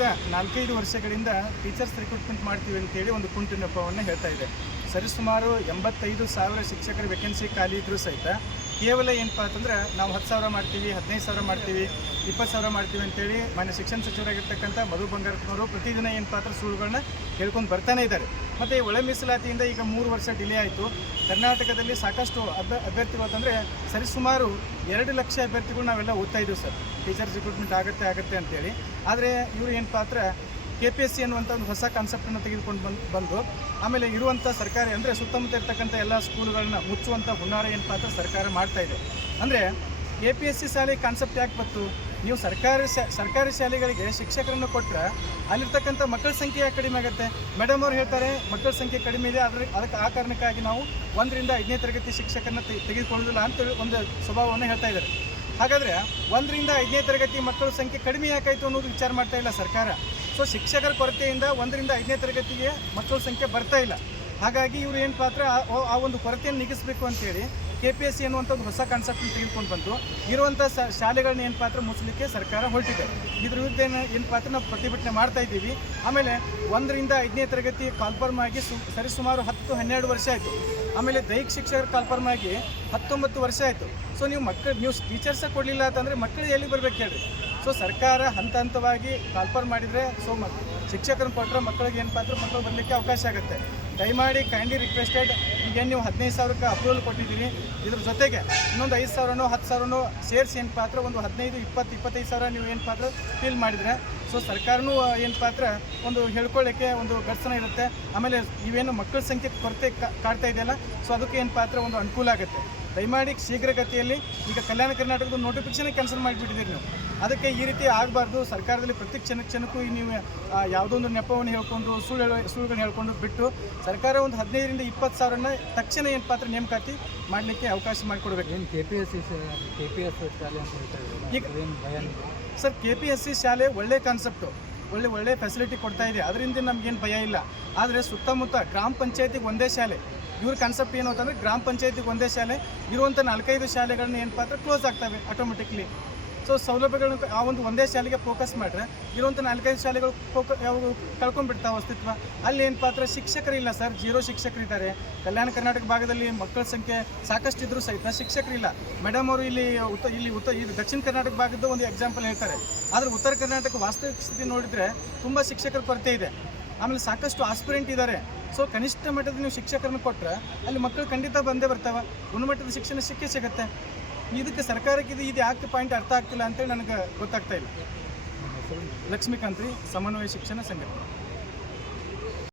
4-5 ವರ್ಷಗಳಿಂದ teachers recruitment ಮಾಡ್ತೀವಿ ಅಂತೇಳಿ ಒಂದು ಕುಂಟು ನೆಪವನ್ನು ಹೇಳ್ತಾ ಇದೆ. ಸರಿಸುಮಾರು 85,000 ಶಿಕ್ಷಕರ ವೇಕೆನ್ಸಿ ಖಾಲಿ ಇದ್ರೂ ಸಹಿತ ಕೇವಲ ಏನಪ್ಪ ಅಂತಂದ್ರೆ ನಾವು 10,000 ಮಾಡ್ತೀವಿ, 15,000 ಮಾಡ್ತೀವಿ, 20,000 ಮಾಡ್ತೀವಿ ಅಂತೇಳಿ ಮಾನ್ಯ ಶಿಕ್ಷಣ ಸಚಿವರಾಗಿರ್ತಕ್ಕಂಥ ಮಧು ಬಂಗಾರಪ್ಪನವರು ಪ್ರತಿದಿನ ಏನಪ್ಪ ಅಂದ್ರೆ ಸುಳ್ಳುಗಳನ್ನ ಹೇಳ್ಕೊಂಡು ಬರ್ತಾನೆ ಇದ್ದಾರೆ. ಮತ್ತು ಒಳ ಮೀಸಲಾತಿಯಿಂದ ಈಗ 3 ವರ್ಷ ಡಿಲೇ ಆಯಿತು. ಕರ್ನಾಟಕದಲ್ಲಿ ಸಾಕಷ್ಟು ಅಭ್ಯರ್ಥಿಗಳು ಅಂತಂದರೆ ಸರಿಸುಮಾರು 2 ಲಕ್ಷ ಅಭ್ಯರ್ಥಿಗಳು ನಾವೆಲ್ಲ ಓದ್ತಾ ಇದ್ದೀವಿ ಸರ್. ಟೀಚರ್ಸ್ ರಿಕ್ರೂಟ್ಮೆಂಟ್ ಆಗುತ್ತೆ ಅಂತೇಳಿ. ಆದರೆ ಇವರು ಏನಪ್ಪ ಅಂದ್ರೆ KPSC ಅನ್ನುವಂಥ ಒಂದು ಹೊಸ ಕಾನ್ಸೆಪ್ಟನ್ನು ತೆಗೆದುಕೊಂಡು ಬಂದು ಆಮೇಲೆ ಇರುವಂಥ ಸರ್ಕಾರಿ ಅಂದರೆ ಸುತ್ತಮುತ್ತ ಇರ್ತಕ್ಕಂಥ ಎಲ್ಲ ಸ್ಕೂಲ್ಗಳನ್ನ ಮುಚ್ಚುವಂಥ ಹುನ್ನಾರ ಏನಪ್ಪ ಅಂದ್ರೆ ಸರ್ಕಾರ ಮಾಡ್ತಾ ಇದೆ. ಅಂದರೆ KPSC ಶಾಲೆ ಕಾನ್ಸೆಪ್ಟ್ ಯಾಕೆ ಬಂತು? ನೀವು ಸರ್ಕಾರಿ ಶಾಲೆಗಳಿಗೆ ಶಿಕ್ಷಕರನ್ನು ಕೊಟ್ಟರೆ ಅಲ್ಲಿರ್ತಕ್ಕಂಥ ಮಕ್ಕಳ ಸಂಖ್ಯೆ ಯಾಕೆ ಕಡಿಮೆ ಆಗುತ್ತೆ? ಮೇಡಮ್ ಅವ್ರು ಹೇಳ್ತಾರೆ ಮಕ್ಕಳ ಸಂಖ್ಯೆ ಕಡಿಮೆ ಇದೆ, ಅದಕ್ಕೆ ಆ ಕಾರಣಕ್ಕಾಗಿ ನಾವು 1ರಿಂದ 5ನೇ ತರಗತಿ ಶಿಕ್ಷಕರನ್ನ ತೆಗೆದುಕೊಳ್ಳೋದಿಲ್ಲ ಅಂತ ಒಂದು ಸ್ವಭಾವವನ್ನು ಹೇಳ್ತಾ ಇದ್ದಾರೆ. ಹಾಗಾದರೆ 1ರಿಂದ 5ನೇ ತರಗತಿ ಮಕ್ಕಳ ಸಂಖ್ಯೆ ಕಡಿಮೆ ಯಾಕಾಯಿತು ಅನ್ನೋದು ವಿಚಾರ ಮಾಡ್ತಾ ಇಲ್ಲ ಸರ್ಕಾರ. ಸೊ ಶಿಕ್ಷಕರ ಕೊರತೆಯಿಂದ 1ರಿಂದ 5ನೇ ತರಗತಿಗೆ ಮಕ್ಕಳ ಸಂಖ್ಯೆ ಬರ್ತಾ ಇಲ್ಲ. ಹಾಗಾಗಿ ಇವರು ಏನು ಪಾತ್ರ ಆ ಒಂದು ಕೊರತೆಯನ್ನು ನೀಗಿಸಬೇಕು ಅಂತೇಳಿ KPSC ಅನ್ನುವಂಥದ್ದು ಹೊಸ ಕಾನ್ಸೆಪ್ಟನ್ನು ತೆಗೆದುಕೊಂಡು ಬಂದು ಇರುವಂಥ ಶಾಲೆಗಳನ್ನ ಏನು ಪಾತ್ರ ಮುಚ್ಚಲಿಕ್ಕೆ ಸರ್ಕಾರ ಹೊರಟಿದೆ. ಇದ್ರ ವಿರುದ್ಧ ಏನು ಪಾತ್ರ ನಾವು ಪ್ರತಿಭಟನೆ ಮಾಡ್ತಾ ಇದ್ದೀವಿ. ಆಮೇಲೆ 1ರಿಂದ 5ನೇ ತರಗತಿ ಕಾಲ್ಫರ್ಮ್ ಆಗಿ ಸರಿಸುಮಾರು 10-12 ವರ್ಷ ಆಯಿತು. ಆಮೇಲೆ ದೈಹಿಕ ಶಿಕ್ಷಕರ ಕಾಲ್ಫರ್ಮ್ ಆಗಿ 19 ವರ್ಷ ಆಯಿತು. ಸೊ ನೀವು ಟೀಚರ್ಸೇ ಕೊಡಲಿಲ್ಲ ಅಂತಂದರೆ ಮಕ್ಕಳು ಎಲ್ಲಿ ಬರ್ಬೇಕು ಹೇಳ್ರಿ? ಸೊ ಸರ್ಕಾರ ಹಂತವಾಗಿ ಕಾಲ್ಫರ್ಮ್ ಮಾಡಿದರೆ ಶಿಕ್ಷಕರನ್ನು ಕೊಟ್ಟರೆ ಮಕ್ಕಳಿಗೆ ಏನು ಪಾತ್ರ ಮಕ್ಕಳು ಬರಲಿಕ್ಕೆ ಅವಕಾಶ ಆಗುತ್ತೆ. ದಯಮಾಡಿ ಕೈಂಡ್ಲಿ ರಿಕ್ವೆಸ್ಟೆಡ್, ಈಗ ನೀವು 15,000ಕ್ಕೆ ಅಪ್ರೂವಲ್ ಕೊಟ್ಟಿದ್ದೀರಿ, ಇದ್ರ ಜೊತೆಗೆ ಇನ್ನೊಂದು 5,000ನೋ 10,000ನೋ ಸೇರಿಸಿ ಏನು ಪಾತ್ರ ಒಂದು 15-20-25,000 ನೀವು ಏನು ಪಾತ್ರ ಫೀಲ್ ಮಾಡಿದರೆ ಸೊ ಸರ್ಕಾರನೂ ಏನು ಪಾತ್ರ ಒಂದು ಹೇಳ್ಕೊಳ್ಳೋಕ್ಕೆ ಒಂದು ಗರ್ಸನ ಇರುತ್ತೆ. ಆಮೇಲೆ ಇವೇನು ಮಕ್ಕಳ ಸಂಖ್ಯೆ ಕೊರತೆ ಕಾಡ್ತಾ ಇದೆಯಲ್ಲ, ಸೊ ಅದಕ್ಕೆ ಏನು ಪಾತ್ರ ಒಂದು ಅನುಕೂಲ ಆಗುತ್ತೆ. ದಯಮಾಡಿ ಶೀಘ್ರಗತಿಯಲ್ಲಿ ಈಗ ಕಲ್ಯಾಣ ಕರ್ನಾಟಕದ ನೋಟಿಫಿಕೇಶನ್ ಕ್ಯಾನ್ಸಲ್ ಮಾಡಿಬಿಟ್ಟಿದ್ದೀರಿ ನೀವು. ಅದಕ್ಕೆ ಈ ರೀತಿ ಆಗಬಾರ್ದು. ಸರ್ಕಾರದಲ್ಲಿ ಪ್ರತಿ ಕ್ಷಣಕ್ಕೂ ನೀವು ಯಾವುದೋ ಒಂದು ನೆಪವನ್ನು ಹೇಳ್ಕೊಂಡು ಸುಳ್ಳುಗಳನ್ನ ಹೇಳ್ಕೊಂಡು ಬಿಟ್ಟು ಸರ್ಕಾರ ಒಂದು 15ರಿಂದ 20,000ನ ತಕ್ಷಣ ಏನು ಪಾತ್ರ ನೇಮಕಾತಿ ಮಾಡಲಿಕ್ಕೆ ಅವಕಾಶ ಮಾಡಿಕೊಡ್ಬೇಕು. ಏನು KPSC ಶಾಲೆ ಅಂತ ಹೇಳ್ತಾರೆ ಈಗ ಸರ್ KPSC ಶಾಲೆ ಒಳ್ಳೆ ಕಾನ್ಸೆಪ್ಟು, ಒಳ್ಳೆ ಫೆಸಿಲಿಟಿ ಕೊಡ್ತಾ ಇದೆ, ಅದರಿಂದ ನಮಗೇನು ಭಯ ಇಲ್ಲ. ಆದರೆ ಸುತ್ತಮುತ್ತ ಗ್ರಾಮ ಪಂಚಾಯತಿಗೆ ಒಂದೇ ಶಾಲೆ, ಇವ್ರ ಕಾನ್ಸೆಪ್ಟ್ ಏನು ಅಂತಂದರೆ ಗ್ರಾಮ ಪಂಚಾಯತಿಗೆ ಒಂದೇ ಶಾಲೆ ಇರುವಂಥ 4-5 ಶಾಲೆಗಳನ್ನ ಏನು ಪಾತ್ರ ಕ್ಲೋಸ್ ಆಗ್ತವೆ ಆಟೋಮೆಟಿಕ್ಲಿ. ಸೊ ಸೌಲಭ್ಯಗಳನ್ನು ಆ ಒಂದು ಒಂದೇ ಶಾಲೆಗೆ ಫೋಕಸ್ ಮಾಡಿದ್ರೆ ಇರುವಂಥ 4-5 ಶಾಲೆಗಳು ಕಳ್ಕೊಂಡ್ಬಿಡ್ತಾವೆ ಅಸ್ತಿತ್ವ. ಅಲ್ಲಿ ಏನು ಪಾತ್ರ ಶಿಕ್ಷಕರಿಲ್ಲ ಸರ್, 0 ಶಿಕ್ಷಕರಿದ್ದಾರೆ. ಕಲ್ಯಾಣ ಕರ್ನಾಟಕ ಭಾಗದಲ್ಲಿ ಮಕ್ಕಳ ಸಂಖ್ಯೆ ಸಾಕಷ್ಟು ಇದ್ರೂ ಸಹಿತ ಶಿಕ್ಷಕರಿಲ್ಲ. ಮೇಡಮ್ ಅವರು ಇಲ್ಲಿ ದಕ್ಷಿಣ ಕರ್ನಾಟಕ ಭಾಗದ ಒಂದು ಎಕ್ಸಾಂಪಲ್ ಹೇಳ್ತಾರೆ. ಆದರೆ ಉತ್ತರ ಕರ್ನಾಟಕ ವಾಸ್ತವಿಕ ಸ್ಥಿತಿ ನೋಡಿದರೆ ತುಂಬ ಶಿಕ್ಷಕರ ಕೊರತೆ ಇದೆ. ಆಮೇಲೆ ಸಾಕಷ್ಟು ಆಸ್ಪಿರೆಂಟ್ ಇದ್ದಾರೆ. ಸೊ ಕನಿಷ್ಠ ಮಟ್ಟದ ನೀವು ಶಿಕ್ಷಕರನ್ನು ಕೊಟ್ಟರೆ ಅಲ್ಲಿ ಮಕ್ಕಳು ಖಂಡಿತ ಬಂದೇ ಬರ್ತಾವೆ, ಗುಣಮಟ್ಟದ ಶಿಕ್ಷಣ ಸಿಗುತ್ತೆ. ಇದಕ್ಕೆ ಸರ್ಕಾರಕ್ಕೆ ಇದು ಯಾಕೆ ಪಾಯಿಂಟ್ ಅರ್ಥ ಆಗ್ತಿಲ್ಲ ಅಂತೇಳಿ ನನಗೆ ಗೊತ್ತಾಗ್ತಾ ಇಲ್ಲ. ಲಕ್ಷ್ಮೀಕಾಂತ್ ರೀ, ಸಮನ್ವಯ ಶಿಕ್ಷಣ ಸಂಘಟನೆ.